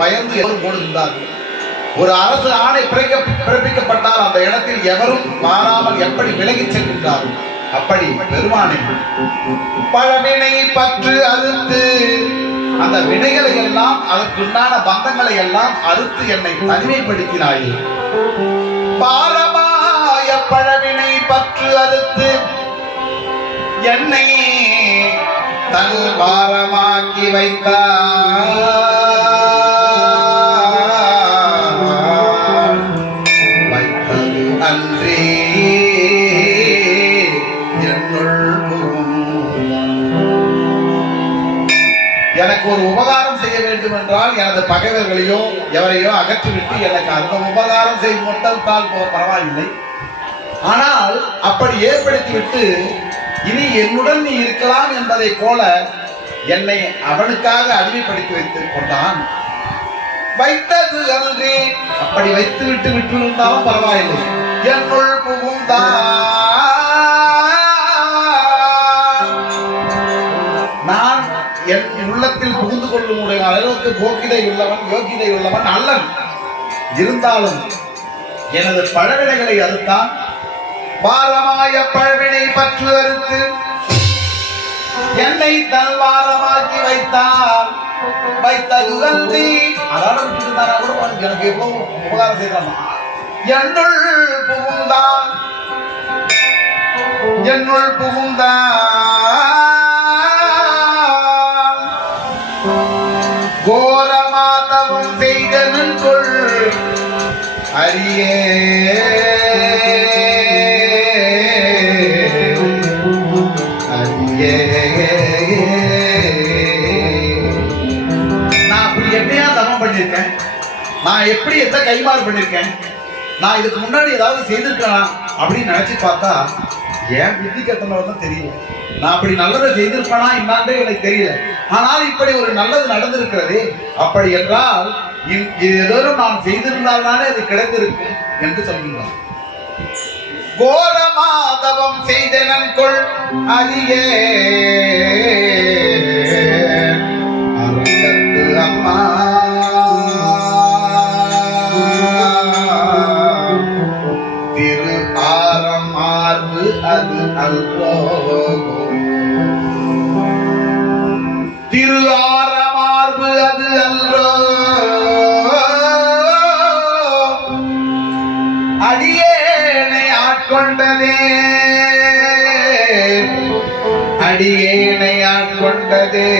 பயந்து எவரும் ஓடுகின்றார்கள். ஒரு அரசு ஆணை பிறப்பிக்கப்பட்டால் அந்த இடத்தில் எவரும் மாறாமல் எப்படி விலகிச் செல்கின்றார்கள். அப்படி பெருமானே பழவினை பற்று அறுத்து அந்த வினைகளை எல்லாம் அதற்குண்டான பந்தங்களை எல்லாம் அறுத்து என்னை தனிமைப்படுத்தினாயே. பாரமாய பழவினை பற்று அறுத்து என்னை தன் பாரமாக்கி வைத்தார். எனக்கு ஒரு உபகாரம் செய்ய வேண்டும் என்றால் எனது பகைவர்களையோ எவரையோ அகற்றிவிட்டு எனக்கு அந்த உபகாரம் செய்து மட்டும் பரவாயில்லை. ஆனால் அப்படி ஏற்படுத்திவிட்டு இனி என்னுடன் நீ இருக்கலாம் என்பதை போல என்னை அவனுக்காக அடிமைப்படுத்தி வைத்துக் கொண்டான். வைத்தது அன்றி அப்படி வைத்து விட்டு விட்டிருந்தாலும் பரவாயில்லை. என்னுள் புகுந்தான். நான் என் உள்ளத்தில் புகுந்து கொள்ளும் அளவுக்கு போக்கிதை உள்ளவன், யோகிதை உள்ளவன் அல்லன். இருந்தாலும் எனது பழவினைகளை அறுத்தான். பாரமாய பழவினை பற்று அறுத்து என்னை தல்வாரமாக்கி வைத்தான். வைத்தது அன்றி அதான விட்டுருந்தானா கூட எனக்கு எவ்வளவு உபகாரம் செய்தான். என்னுள் புகுந்தான். என்னுள் புகுந்தான். கோரமாதவம் செய்தனன் சொல் அறியே. நான் அப்படி என்னையா தவம் பண்ணிருக்கேன்? நான் எப்படி எந்த கைமாறு பண்ணிருக்கேன்? நான் இதுக்கு முன்னாடி ஏதாவது செய்திருக்கலாம் அப்படின்னு நினைச்சு பார்த்தா ஏன் புத்தி கட்டணம் தெரியல. நான் அப்படி நல்லதை செய்திருப்பேனா என்னான்றே எனக்கு தெரியல. ஆனால் இப்படி ஒரு நல்லது நடந்திருக்கிறது. அப்படி என்றால் ஏதோ நான் செய்திருந்தால் தானே அது கிடைத்திருக்கு என்று சொல்கிறார். கோரமாதவம் செய்தனன் கொள் அறியே. அரங்கத்து அம்மா திரு ஆரம் மார்பு அது அல்வோ. திரு ஆரமார்பு அது அல்வோ. அடியேனை ஆட்கொண்டதே. அடியேனை ஆட்கொண்டதே.